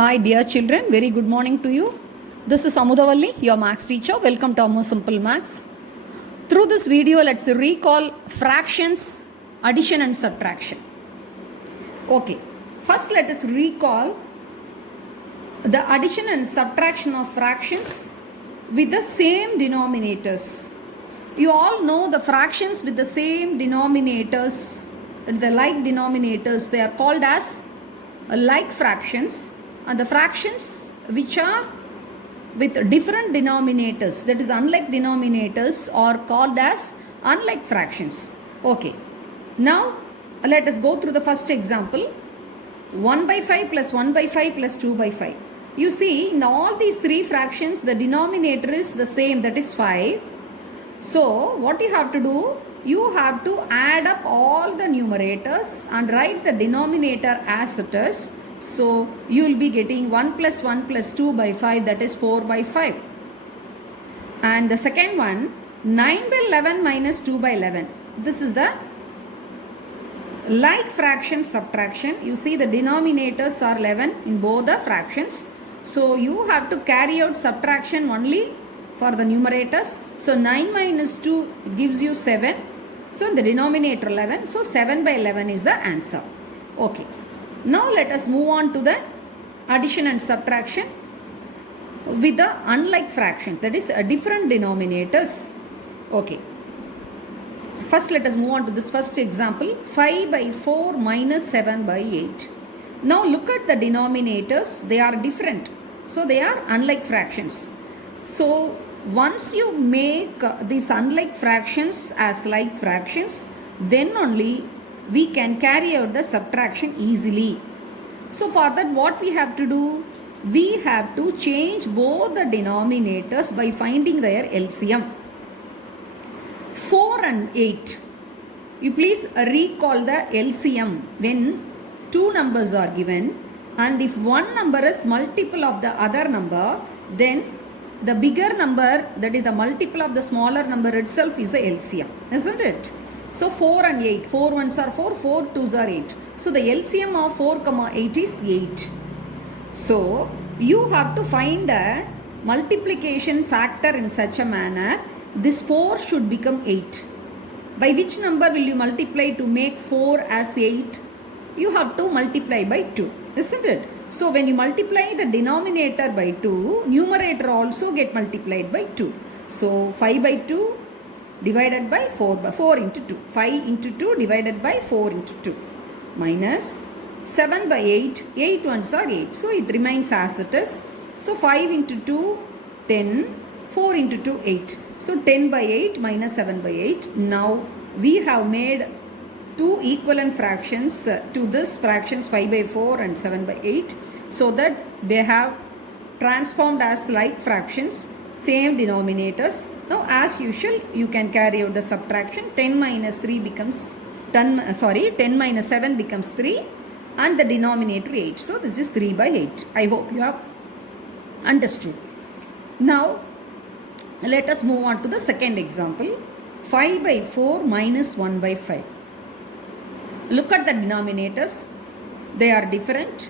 Hi dear children, very good morning to you. This is Amudavalli, your Maths teacher. Welcome to More Simple Maths. Through this video, let's recall fractions, addition and subtraction. Okay, first let us recall the addition and subtraction of fractions with the same denominators. You all know the fractions with the same denominators, the like denominators, they are called as like fractions. And the fractions which are with different denominators, that is unlike denominators, are called as unlike fractions. Okay, now let us go through the first example. 1 by 5 plus 1 by 5 plus 2 by 5. You see, in all these three fractions, the denominator is the same, that is 5. So, what you have to do? You have to add up all the numerators and write the denominator as it is. So, you will be getting 1 plus 1 plus 2 by 5, that is 4 by 5. And the second one, 9 by 11 minus 2 by 11. This is the like fraction subtraction. You see the denominators are 11 in both the fractions. So, you have to carry out subtraction only for the numerators. So, 9 minus 2 gives you 7. So, in the denominator 11. So, 7 by 11 is the answer. Okay. Now, let us move on to the addition and subtraction with the unlike fraction, that is different denominators. Okay. First, let us move on to this first example. 5 by 4 minus 7 by 8. Now, look at the denominators. They are different. So, they are unlike fractions. So, once you make these unlike fractions as like fractions, then only we can carry out the subtraction easily. So for that, what we have to do? We have to change both the denominators by finding their LCM. 4 and 8. You please recall the LCM when two numbers are given, and if one number is multiple of the other number, then the bigger number, that is the multiple of the smaller number itself, is the LCM, isn't it? So 4 and 8, 4 ones are 4, 4 twos are 8. So the LCM of 4, 8 is 8. So you have to find a multiplication factor in such a manner, this 4 should become 8. By which number will you multiply to make 4 as 8? You have to multiply by 2, isn't it? So when you multiply the denominator by 2, numerator also get multiplied by 2. So 5 by 2 divided by 4 into 2. 5 into 2 divided by 4 into 2. Minus 7 by 8. 8 ones are 8. So it remains as it is. So 5 into 2, 10. 4 into 2, 8. So 10 by 8 minus 7 by 8. Now we have made two equivalent fractions to this fractions 5 by 4 and 7 by 8. So that they have transformed as like fractions. Same denominators. Now as usual, you can carry out the subtraction. 10 minus 3 becomes 10 minus 7 becomes 3 and the denominator 8. So this is 3 by 8. I hope you have understood. Now let us move on to the second example. 5 by 4 minus 1 by 5. Look at the denominators. They are different,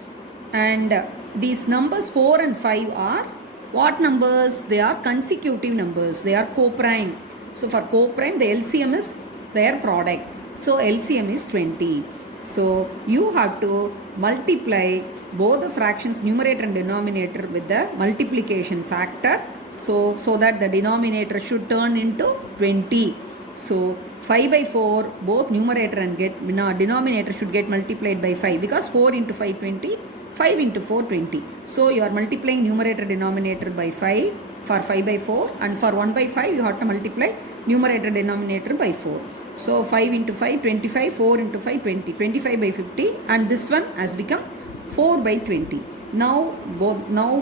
and these numbers 4 and 5 are what numbers? They are consecutive numbers. They are co-prime. So for co-prime, the LCM is their product. So LCM is 20. So you have to multiply both the fractions, numerator and denominator, with the multiplication factor. So that the denominator should turn into 20. So 5 by 4, both numerator and denominator should get multiplied by 5, because 4 into 5, 20. 5 into 4, 20. So you are multiplying numerator denominator by 5 for 5 by 4, and for 1 by 5 you have to multiply numerator denominator by 4. So 5 into 5, 25, 4 into 5, 20, 25 by 50, and this one has become 4 by 20. Now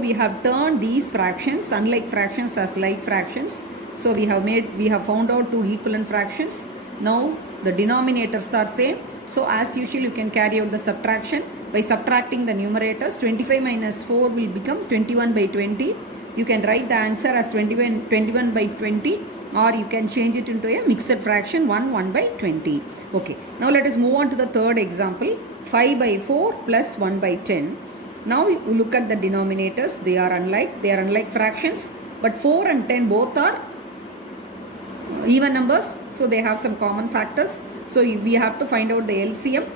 we have turned these fractions, unlike fractions, as like fractions. So we have found out two equivalent fractions. Now the denominators are same. So as usual, you can carry out the subtraction by subtracting the numerators. 25 minus 4 will become 21 by 20. You can write the answer as 21 by 20, or you can change it into a mixed fraction 1 by 20. Okay. Now let us move on to the third example. 5 by 4 plus 1 by 10. Now you look at the denominators. They are unlike fractions, but 4 and 10 both are even numbers, so they have some common factors. So we have to find out the LCM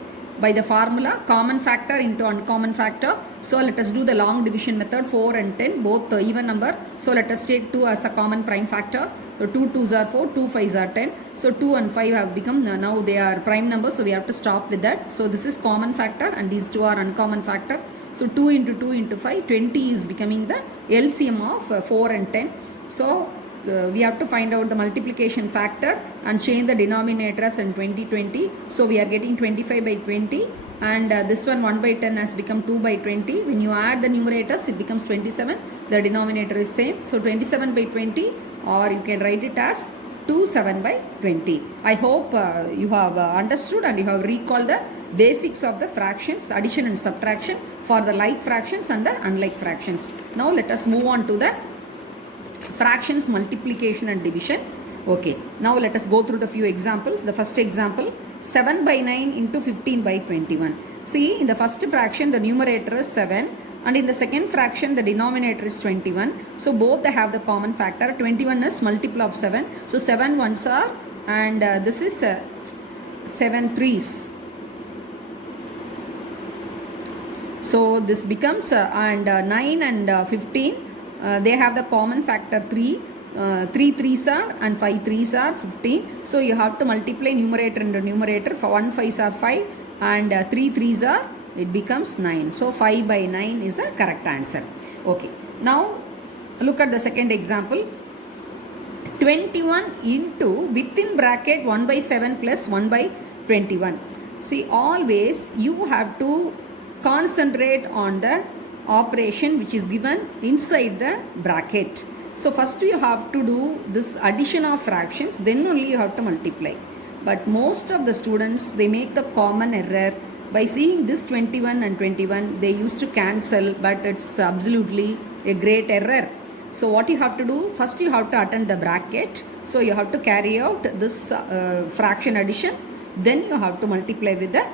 by the formula common factor into uncommon factor. So let us do the long division method. 4 and 10 both even number, so let us take 2 as a common prime factor. So 2 2s are 4, 2 5s are 10. So 2 and 5 have become, now they are prime numbers, so we have to stop with that. So this is common factor and these two are uncommon factor. So 2 into 2 into 5, 20 is becoming the LCM of 4 and 10. So we have to find out the multiplication factor and change the denominators in 20. So we are getting 25 by 20, and this one 1 by 10 has become 2 by 20. When you add the numerators, it becomes 27. The denominator is same. So 27 by 20, or you can write it as 27 by 20. I hope you have understood and you have recalled the basics of the fractions, addition and subtraction for the like fractions and the unlike fractions. Now let us move on to the fractions, multiplication and division. Okay, now let us go through the few examples. The first example, 7 by 9 into 15 by 21. See, in the first fraction the numerator is 7, and in the second fraction the denominator is 21. So both they have the common factor. 21 is multiple of 7. So 7 ones are, and this is 7 threes. So this becomes and 9 and 15. They have the common factor 3. 3 threes are and 5 threes are 15. So you have to multiply numerator into numerator. For 1 5s are 5 and 3 threes are, it becomes 9. So 5 by 9 is the correct answer. Okay. Now look at the second example. 21 into within bracket 1 by 7 plus 1 by 21. See, always you have to concentrate on the operation which is given inside the bracket. So first you have to do this addition of fractions, then only you have to multiply. But most of the students, they make the common error by seeing this 21 and 21, they used to cancel, but it's absolutely a great error. So what you have to do, first you have to attend the bracket. So you have to carry out this fraction addition, then you have to multiply with the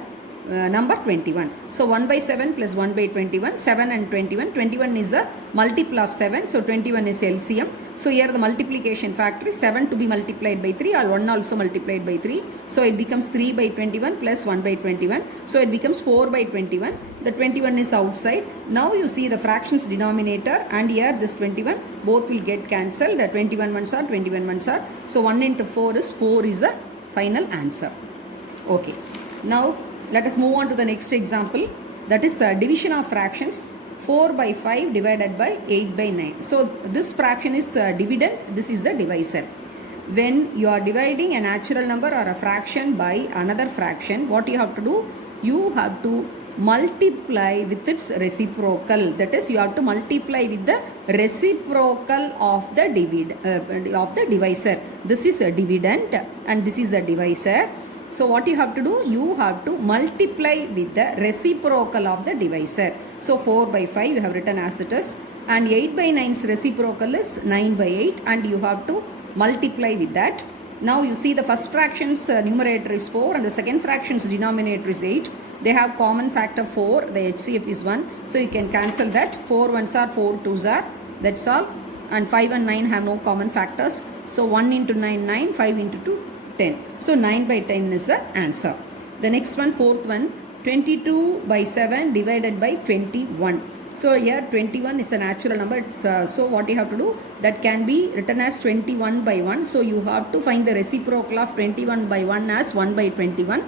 number 21. So 1 by 7 plus 1 by 21, 7 and 21. 21 is the multiple of 7. So 21 is LCM. So here the multiplication factor is 7 to be multiplied by 3, or 1 also multiplied by 3. So it becomes 3 by 21 plus 1 by 21. So it becomes 4 by 21. The 21 is outside. Now you see the fractions denominator, and here this 21, both will get cancelled. The 21 ones are, 21 ones are. So 1 into 4 is 4 is the final answer. Okay. Now let us move on to the next example. That is division of fractions. 4 by 5 divided by 8 by 9. So this fraction is dividend. This is the divisor. When you are dividing a natural number or a fraction by another fraction, what you have to do? You have to multiply with its reciprocal. That is, you have to multiply with the reciprocal of the divisor. This is a dividend and this is the divisor. So what you have to do? You have to multiply with the reciprocal of the divisor. So 4 by 5 you have written as it is, and 8 by 9's reciprocal is 9 by 8, and you have to multiply with that. Now you see the first fraction's numerator is 4 and the second fraction's denominator is 8. They have common factor 4. The HCF is 1. So you can cancel that. 4 ones are, 4 twos are. That's all. And 5 and 9 have no common factors. So 1 into 9, 9. 5 into 2, 10. So 9 by 10 is the answer. The next one, fourth one, 22 by 7 divided by 21. So here 21 is a natural number. So what you have to do? That can be written as 21 by 1. So you have to find the reciprocal of 21 by 1 as 1 by 21.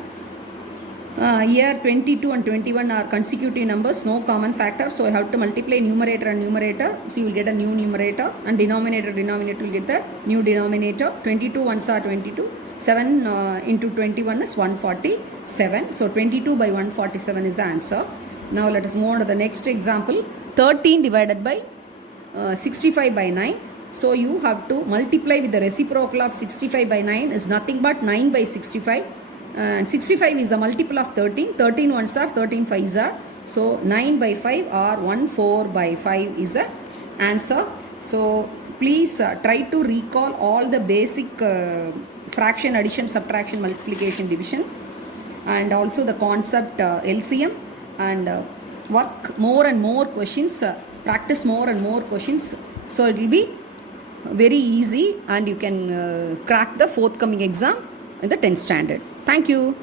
Here 22 and 21 are consecutive numbers, no common factor. So I have to multiply numerator and numerator. So you will get a new numerator, and denominator will get the new denominator. 22 ones are 22. 7 into 21 is 147. So 22 by 147 is the answer. Now let us move on to the next example. 13 divided by 65 by 9. So you have to multiply with the reciprocal of 65 by 9 is nothing but 9 by 65. And 65 is the multiple of 13. 13 ones are, 13 fives are. So 9 by 5 or 14 by 5 is the answer. So please try to recall all the basic fraction, addition, subtraction, multiplication, division, and also the concept LCM, and work more and more questions, practice more and more questions. So it will be very easy and you can crack the forthcoming exam in the 10th standard. Thank you.